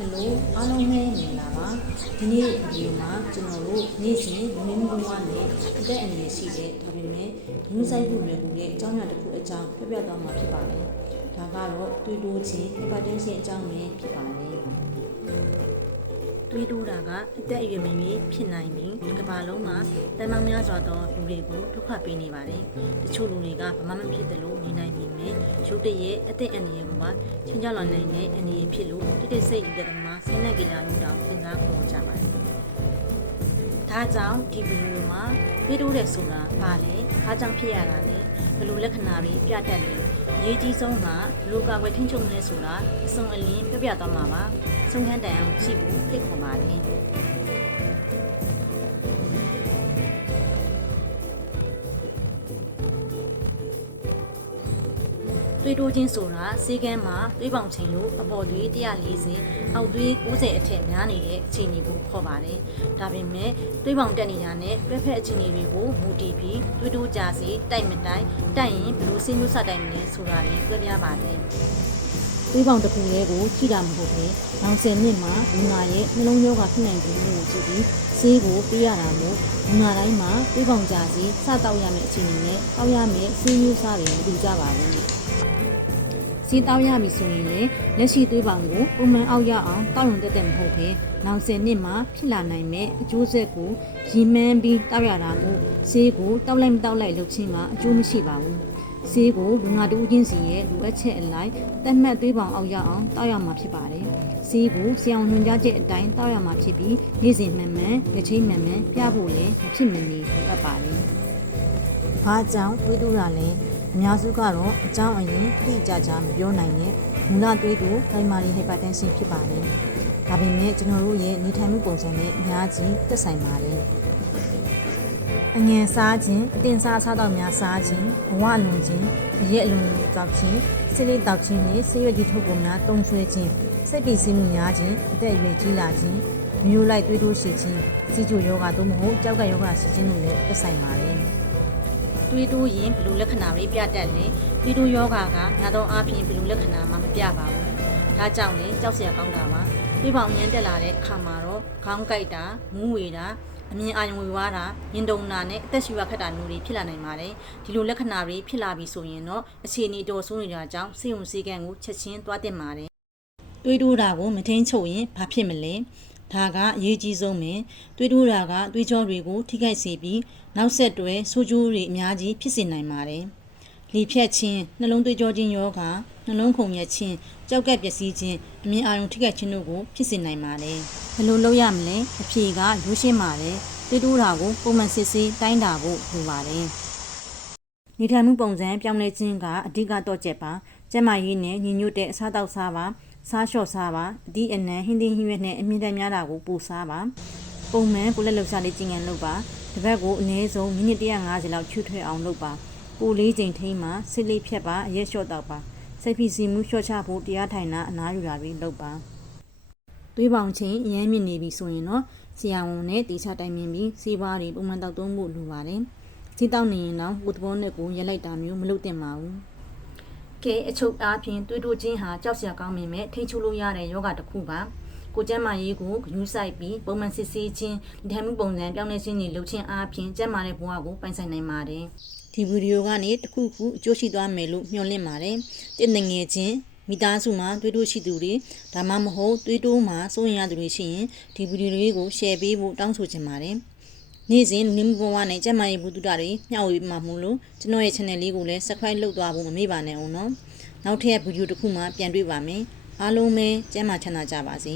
Hello အားလုံးပဲမင်္ဂလာပါဒီနေ့ဗီဒီယိုမှာကျွန်တော်တို့နေ့စဉ်မင်းမဘဝနဲ့အသက်အန္တရာယ်ရှိတဲ့ဒါပေမဲ့လူဆိုင်မှုတွေကူတဲ့အကြောင်းအရာတစ်ခုအကြောင်းပြောပြသွားမှာဖြစ်ပါတယ်ဒါကတော့တွေးတိုးခြင်း hypertension အကြောင်းပဲဖြစ်ပါတယ်တွေးတိုးတာကအသက်အရွယ်မီဖြစ်နိုင်ပြီးကမ္ဘာလုံးမှာတန်ပေါင်းများစွာသောလူတွေကိုဒုက္ခပေးနေပါတယ်တချို့လူတွေကဘာမှမဖြစ်တယ်လို့နေနိုင်ပေမဲ့ရုပ်တရက်အသက်အန္တရာယ်ကိုပါချင်းကြောက်လာနိုင်တဲ့အန္တရာယ်ဖြစ်လို့တိစိတ်ဥဒ္ဒမှာဆင်းလက်ကြလာလို့တောင်သင်ကြားခေါ်ကြပါတယ်ဒါကြောင့်ဒီဗီဒီယိုမှာတွေးတိုးတဲ့ဆိုတာဘာလဲဘာကြောင့်ဖြစ်ရတာလဲဘယ်လိုလက္ခဏာတွေပြတတ်လဲအရေးကြီးဆုံးကလူကာကွယ်ထိန်းချုပ်မလဲဆိုတာအစုံအလင်းပြပြသွားမှာပါဆုံးခန်းတိုင်အောင်ရှိဖို့ဖိတ်ခေါ်ပါတယ်တွေးတိုးခြင်းဆိုတာစေကန်းမှာတွေးပေါင်ချိန်လို့အပေါ်သွေး140အောက်သွေး90အထက်များနေတဲ့အခြေအနေကိုခေါ်ပါတယ်။ဒါပေမဲ့တွေးပေါင်တက်နေတာနဲ့တွဲဖက်အခြေအနေတွေကိုမူတည်ပြီးတွေးတိုးကြစီတိုက်မတိုက်တိုက်ရင်ဘယ်လိုစိတ်မျိုးစတိုက်မလဲဆိုတာတွေပြောပြပါတယ်။တွေးပေါင်တစ်ခုလေးကိုကြည့်တာမဟုတ်ဘဲနောက်10နှစ်မှာလူနာရဲ့နှလုံးရောဂါဖြစ်နိုင်ခြင်းကိုကြည့်ပြီးဆေးကိုပေးရတာမို့လူနာတိုင်းမှာတွေးပေါင်ကြစီစတောက်ရမယ့်အခြေအနေနဲ့တောက်ရမယ့်ဆေးမျိုးစားတွေမတူကြပါဘူး။စီးတောက်ရပြီဆိုရင်လည်းလက်ရှိသွေးပေါင်ကိုပုံမှန်အောက်ရအောင်တောက်ရုံတက်မဟုတ်ဘဲနောက်10နှစ်မှာဖြစ်လာနိုင်မဲ့အကျိုးဆက်ကိုရည်မှန်းပြီးတောက်ရတာမို့ဆေးကိုတောက်လိုက်မတောက်လိုက်လုပ်ခြင်းကအကျိုးမရှိပါဘူးဆေးကိုလူနာတူချင်းစီရဲ့လိုအပ်ချက်အလိုက်တက်မှတ်သွေးပေါင်အောက်ရအောင်တောက်ရမှာဖြစ်ပါတယ်ဆေးကိုဆရာဝန်ညွှန်ကြားချက်အတိုင်းတောက်ရမှာဖြစ်ပြီးနေ့စဉ်မှန်မှန်လက်ချိန်မှန်မှန်ပြဖို့လည်းမဖြစ်မနေလိုအပ်ပါတယ်ဘာကြောင့်သွေးတိုးတာလဲအများစုကတော့အကြောင်းအရင်းတိကျကျမပြောနိုင်တဲ့မူလသွေးတိုး primary hypertension ဖြစ်ပါတယ်။ဒါပေမဲ့ကျွန်တော်တို့ရဲ့နေထိုင်မှုပုံစံနဲ့အများကြီးသက်ဆိုင်ပါတယ်။အငန်စားခြင်းအတင်စားအစားအသောက်များစားခြင်းဘဝလွန်ခြင်းအရက်အလွန်တောက်ခြင်းစိတ်လေးတောက်ခြင်းနဲ့ဆေးရွက်ကြီးထုတ်ပုံများတုံးဆွဲခြင်းစိတ်ပိစီးမှုများခြင်းအသက်အရွယ်ကြီးလာခြင်းမျိုးလိုက်သွေးတိုးရှိခြင်းစီးကျူယောဂသို့မဟုတ်ကြောက်ကယောဂရှိခြင်းတို့လည်းသက်ဆိုင်ပါတယ်။တွေးတိုးရင်ဘယ်လိုလက္ခဏာတွေပြတတ်လဲတွေးတိုးယောဂကများသောအားဖြင့်ဘယ်လိုလက္ခဏာမှမပြပါဘူးဒါကြောင့်လည်းကြောက်စရာကောင်းတာပါတွေးပေါင်ညံတက်လာတဲ့အခါမှာတော့ခေါင်းကိုက်တာမူးဝေတာအမြင်အာရုံဝေဝါးတာရင်တုန်တာနဲ့အသက်ရှူရခက်တာမျိုးတွေဖြစ်လာနိုင်ပါတယ်ဒီလိုလက္ခဏာတွေဖြစ်လာပြီဆိုရင်တော့အခြေအနေတော်ဆိုးနေတာကြောင့်စိတ်ဝင်စေကံကိုချက်ချင်းသွားတင်ပါတယ်တွေးတိုးတာကိုမထိန်ချုပ်ရင်ဘာဖြစ်မလဲဒါကအရေးကြီးဆုံးပဲတွေးတိုးတာကတွေးကြောတွေကိုထိခိုက်စေပြီးနောက်ဆက်တွဲဆိုးကျိုးတွေအများကြီးဖြစ်စေနိုင်ပါတယ်။လေဖြတ်ခြင်းနှလုံးသွေးကြောခြင်းယောဂနှလုံးခုန်မြက်ခြင်းကြောက်ကပ်ပျက်စီးခြင်းအမြင်အာရုံထိခိုက်ခြင်းတို့ကိုဖြစ်စေနိုင်ပါတယ်။ဘယ်လိုလုပ်ရမလဲအဖြေကရိုးရှင်းပါတယ်တွေးတိုးတာကိုပုံမှန်စစ်ဆေးတိုင်းတာဖို့လိုပါတယ်။နေထိုင်မှုပုံစံပြောင်းလဲခြင်းကအဓိကတော့ချက်ပါကျန်းမာရေးနဲ့ညီညွတ်တဲ့အစားအသောက်စားပါစားလျှော့စားပါအသီးအနှံဟင်းသီးဟင်းရွက်နဲ့အမြင့်တမ်းများတာကိုပို့စားပါပုံမှန်ကိုလက်လှုပ်ရှားလေးကျင့်ကြံလုပ်ပါတစ်ပတ်ကိုအနည်းဆုံးမိနစ်150လောက်ချွတ်ထွက်အောင်လုပ်ပါကိုလေးချိန်ထိန်းမှာစစ်လေးဖြတ်ပါအရက်လျှော့တော့ပါစိတ်ဖိစီးမှုလျှော့ချဖို့တရားထိုင်တာအနားယူတာတွေလုပ်ပါသွေးပေါင်ချိန်အရမ်းမြင့်နေပြီဆိုရင်တော့ဆရာဝန်နဲ့တေချာတိုင်ပင်ပြီးဆေးပါးတွေပုံမှန်တောက်သုံးဖို့လိုပါတယ်ဆေးတောက်နေရင်တော့ကိုယ်သဘောနဲ့ကိုရက်လိုက်တာမျိုးမလုပ်သင့်ပါဘူးကဲအချုပ်အားဖြင့်တွေးတိုးခြင်းဟာကြောက်စရာကောင်းပေမဲ့ထိချုပ်လို့ရတဲ့ယောဂတစ်ခုပါကိုကျန်းမာရေးကိုဂရုစိုက်ပြီးပုံမှန်စစ်ဆေးခြင်းဒီထိုင်မှုပုံစံပြောင်းလဲခြင်းတွေလုပ်ခြင်းအားဖြင့်ကျန်းမာတဲ့ဘဝကိုပိုင်ဆိုင်နိုင်ပါတယ်ဒီဗီဒီယိုကနေတစ်ခုခုအကျိုးရှိသွားမယ်လို့မျှော်လင့်ပါတယ်တင့်ငယ်ချင်းမိသားစုမှာတွေးတိုးရှိသူတွေဒါမှမဟုတ်တွေးတိုးမှာစိုးရင်ရသူတွေရှိရင်ဒီဗီဒီယိုလေးကို share ပေးဖို့တောင်းဆိုချင်ပါတယ်နေ့စဉ်လူမှုဘဝနဲ့ကျန်းမာရေးဘူးတူတာတွေမျှဝေမှာမို့လို့ကျွန်တော်ရဲ့ channel လေးကိုလည်း subscribe လုပ်သွားဖို့မမေ့ပါနဲ့အောင်နော်နောက်ထပ်ဗီဒီယိုတစ်ခုမှပြန်တွေ့ပါမယ်အားလုံးပဲကျန်းမာချမ်းသာကြပါစေ